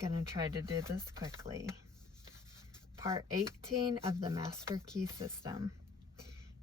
Gonna try to do this quickly. Part 18 of the Master Key System.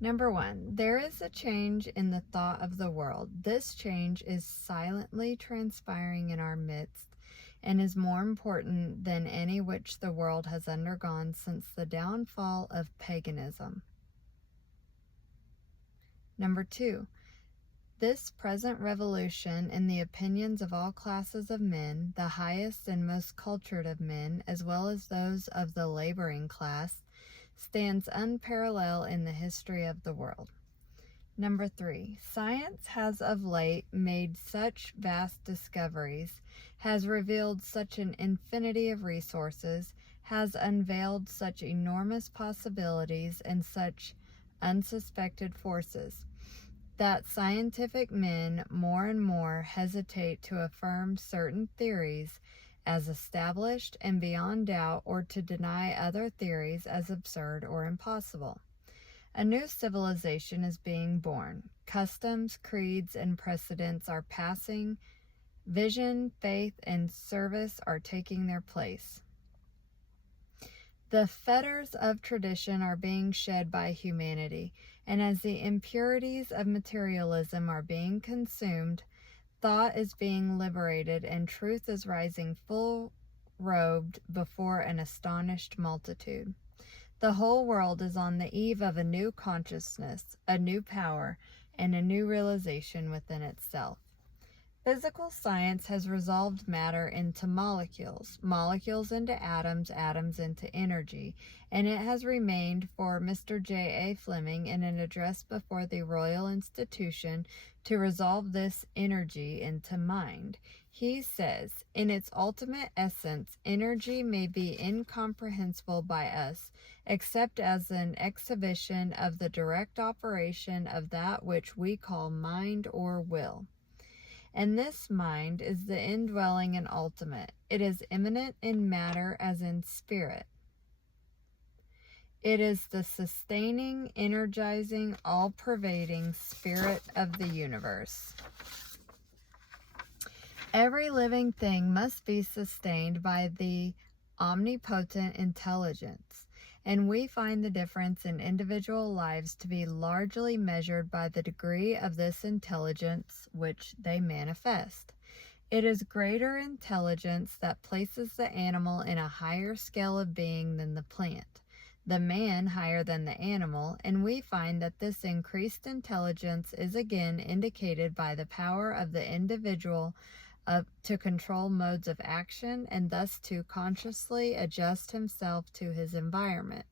Number 1, there is a change in the thought of the world. This change is silently transpiring in our midst and is more important than any which the world has undergone since the downfall of paganism. Number 2, this present revolution in the opinions of all classes of men, the highest and most cultured of men, as well as those of the laboring class, stands unparalleled in the history of the world. Number 3, science has of late made such vast discoveries, has revealed such an infinity of resources, has unveiled such enormous possibilities and such unsuspected forces, that scientific men more and more hesitate to affirm certain theories as established and beyond doubt, or to deny other theories as absurd or impossible. A new civilization is being born. Customs, creeds, and precedents are passing. Vision, faith, and service are taking their place. The fetters of tradition are being shed by humanity, and as the impurities of materialism are being consumed, thought is being liberated, and truth is rising full-robed before an astonished multitude. The whole world is on the eve of a new consciousness, a new power, and a new realization within itself. Physical science has resolved matter into molecules, molecules into atoms, atoms into energy, and it has remained for Mr. J.A. Fleming in an address before the Royal Institution to resolve this energy into mind. He says, in its ultimate essence, energy may be incomprehensible by us, except as an exhibition of the direct operation of that which we call mind or will. And this mind is the indwelling and ultimate. It is immanent in matter as in spirit. It is the sustaining, energizing, all-pervading spirit of the universe. Every living thing must be sustained by the omnipotent intelligence, and we find the difference in individual lives to be largely measured by the degree of this intelligence which they manifest. It is greater intelligence that places the animal in a higher scale of being than the plant, the man higher than the animal, and we find that this increased intelligence is again indicated by the power of the individual to control modes of action and thus to consciously adjust himself to his environment.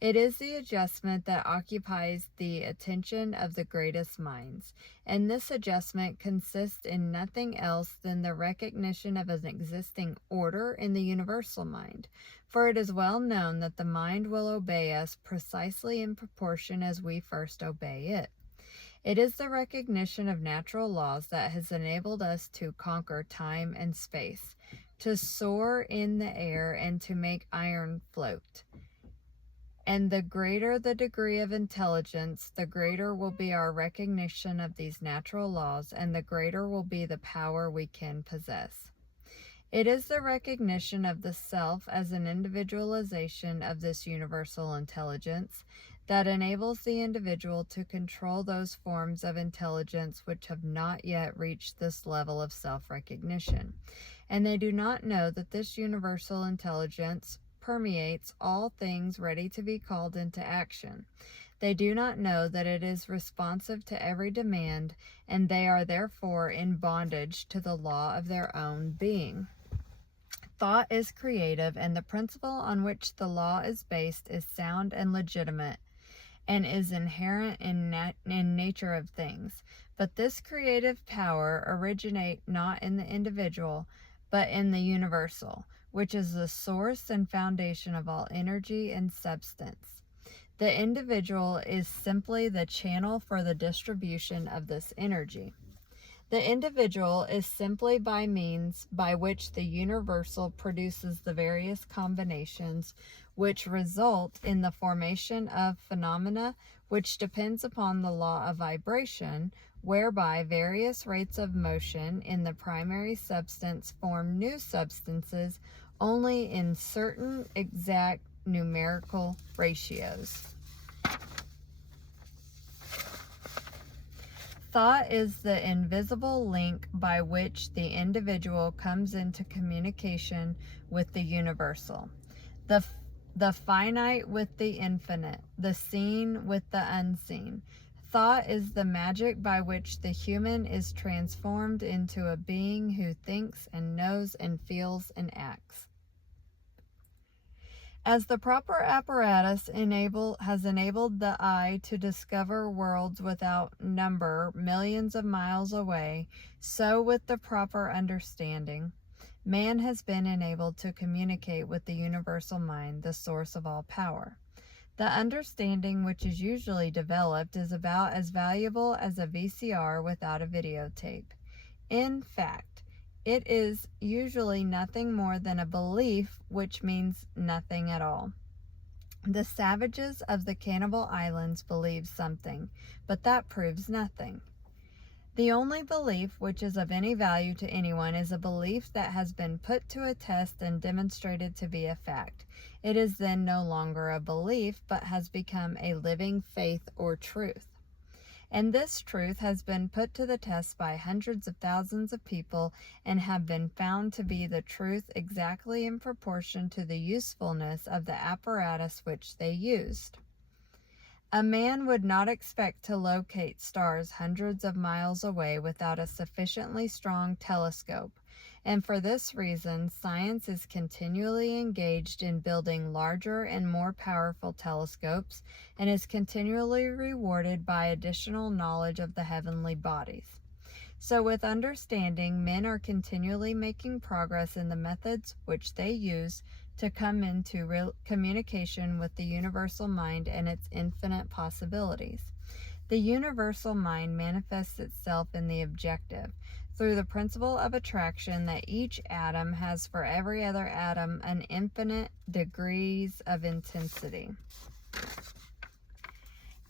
It is the adjustment that occupies the attention of the greatest minds, and this adjustment consists in nothing else than the recognition of an existing order in the universal mind, for it is well known that the mind will obey us precisely in proportion as we first obey it. It is the recognition of natural laws that has enabled us to conquer time and space, to soar in the air, and to make iron float. And the greater the degree of intelligence, the greater will be our recognition of these natural laws, and the greater will be the power we can possess. It is the recognition of the self as an individualization of this universal intelligence that enables the individual to control those forms of intelligence which have not yet reached this level of self-recognition. And they do not know that this universal intelligence permeates all things ready to be called into action. They do not know that it is responsive to every demand, and they are therefore in bondage to the law of their own being. Thought is creative, and the principle on which the law is based is sound and legitimate, and is inherent in nature of things. But this creative power originates not in the individual, but in the universal, which is the source and foundation of all energy and substance. The individual is simply the channel for the distribution of this energy. The individual is simply by means by which the universal produces the various combinations which result in the formation of phenomena which depends upon the law of vibration, whereby various rates of motion in the primary substance form new substances only in certain exact numerical ratios. Thought is the invisible link by which the individual comes into communication with the universal, the finite with the infinite, the seen with the unseen. Thought is the magic by which the human is transformed into a being who thinks and knows and feels and acts. As the proper apparatus has enabled the eye to discover worlds without number millions of miles away, so with the proper understanding, man has been enabled to communicate with the universal mind, the source of all power. The understanding which is usually developed is about as valuable as a VCR without a videotape. In fact, it is usually nothing more than a belief, which means nothing at all. The savages of the Cannibal Islands believe something, but that proves nothing. The only belief which is of any value to anyone is a belief that has been put to a test and demonstrated to be a fact. It is then no longer a belief, but has become a living faith or truth. And this truth has been put to the test by hundreds of thousands of people and have been found to be the truth exactly in proportion to the usefulness of the apparatus which they used. A man would not expect to locate stars hundreds of miles away without a sufficiently strong telescope, and for this reason, science is continually engaged in building larger and more powerful telescopes and is continually rewarded by additional knowledge of the heavenly bodies. So with understanding, men are continually making progress in the methods which they use to come into communication with the universal mind and its infinite possibilities. The universal mind manifests itself in the objective, through the principle of attraction that each atom has for every other atom an infinite degrees of intensity.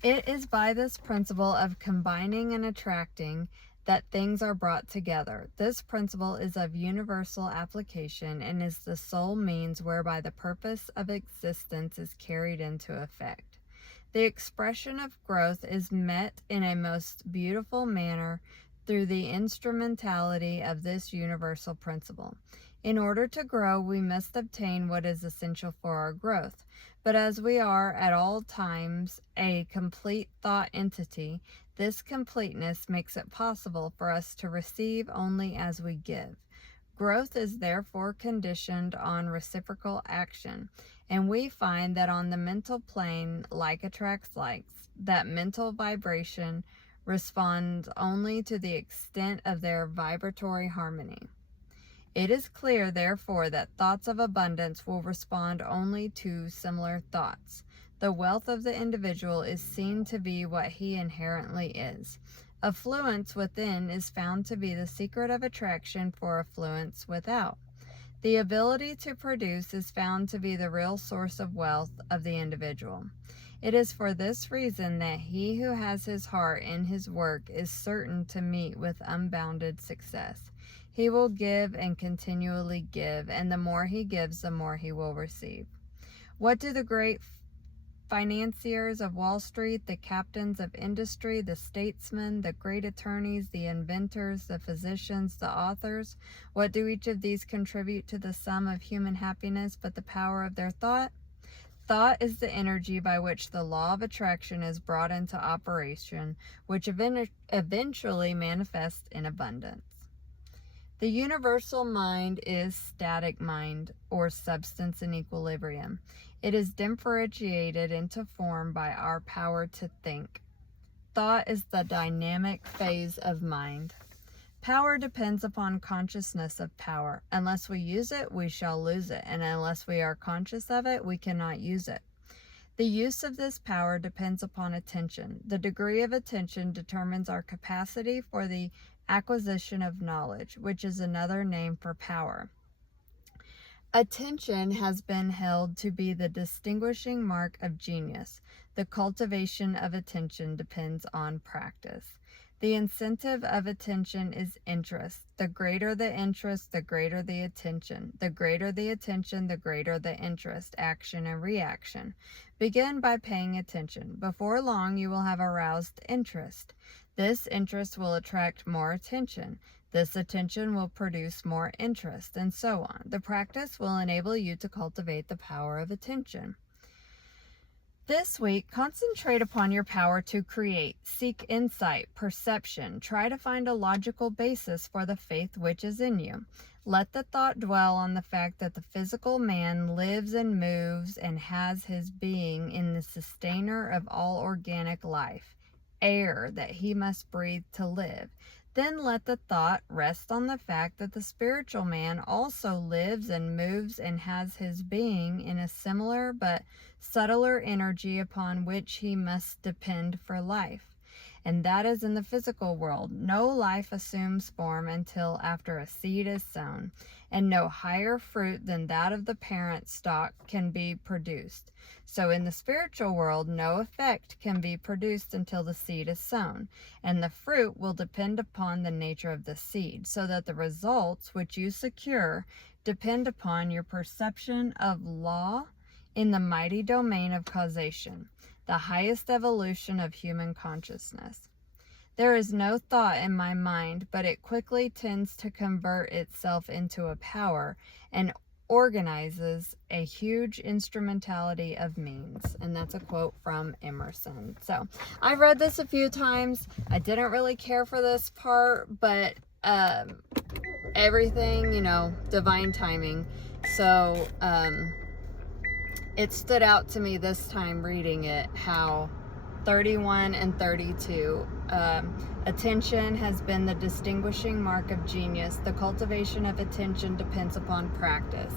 It is by this principle of combining and attracting that things are brought together. This principle is of universal application and is the sole means whereby the purpose of existence is carried into effect. The expression of growth is met in a most beautiful manner through the instrumentality of this universal principle. In order to grow, we must obtain what is essential for our growth. But as we are at all times a complete thought entity, this completeness makes it possible for us to receive only as we give. Growth is therefore conditioned on reciprocal action, and we find that on the mental plane, like attracts likes, that mental vibration responds only to the extent of their vibratory harmony. It is clear, therefore, that thoughts of abundance will respond only to similar thoughts. The wealth of the individual is seen to be what he inherently is. Affluence within is found to be the secret of attraction for affluence without. The ability to produce is found to be the real source of wealth of the individual. It is for this reason that he who has his heart in his work is certain to meet with unbounded success. He will give and continually give, and the more he gives, the more he will receive. What do the great financiers of Wall Street, the captains of industry, the statesmen, the great attorneys, the inventors, the physicians, the authors, what do each of these contribute to the sum of human happiness but the power of their thought? Thought is the energy by which the law of attraction is brought into operation, which eventually manifests in abundance. The universal mind is static mind, or substance in equilibrium. It is differentiated into form by our power to think. Thought is the dynamic phase of mind. Power depends upon consciousness of power. Unless we use it, we shall lose it, and unless we are conscious of it, we cannot use it. The use of this power depends upon attention. The degree of attention determines our capacity for the acquisition of knowledge, which is another name for power. Attention has been held to be the distinguishing mark of genius. The cultivation of attention depends on practice. The incentive of attention is interest. The greater the interest, the greater the attention. The greater the attention, the greater the interest, action and reaction. Begin by paying attention. Before long, you will have aroused interest. This interest will attract more attention. This attention will produce more interest, and so on. The practice will enable you to cultivate the power of attention. This week, concentrate upon your power to create. Seek insight, perception. Try to find a logical basis for the faith which is in you. Let the thought dwell on the fact that the physical man lives and moves and has his being in the sustainer of all organic life, air that he must breathe to live. Then let the thought rest on the fact that the spiritual man also lives and moves and has his being in a similar but subtler energy upon which he must depend for life. And that is in the physical world. No life assumes form until after a seed is sown, and no higher fruit than that of the parent stock can be produced. So in the spiritual world, no effect can be produced until the seed is sown, and the fruit will depend upon the nature of the seed, so that the results which you secure depend upon your perception of law in the mighty domain of causation, the highest evolution of human consciousness. There is no thought in my mind, but it quickly tends to convert itself into a power and organizes a huge instrumentality of means. And that's a quote from Emerson. So I've read this a few times. I didn't really care for this part, but everything, divine timing. So it stood out to me this time reading it, how 31 and 32, attention has been the distinguishing mark of genius. The cultivation of attention depends upon practice.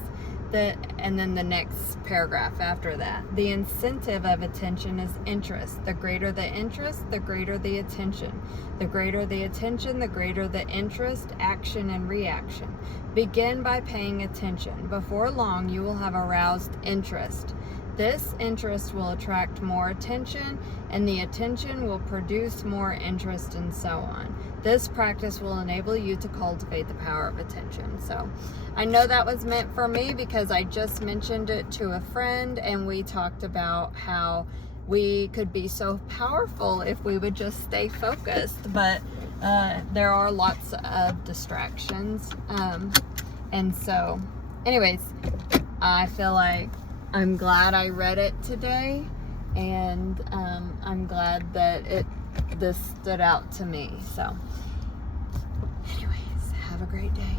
And then the next paragraph after that, the incentive of attention is interest. The greater the interest, the greater the attention. The greater the attention, the greater the interest, action and reaction. Begin by paying attention. Before long, you will have aroused interest. This interest will attract more attention, and the attention will produce more interest, and so on. This practice will enable you to cultivate the power of attention. So I know that was meant for me because I just mentioned it to a friend, and we talked about how we could be so powerful if we would just stay focused, but there are lots of distractions. And so anyways, I feel like I'm glad I read it today, and I'm glad that this stood out to me. So anyways, have a great day.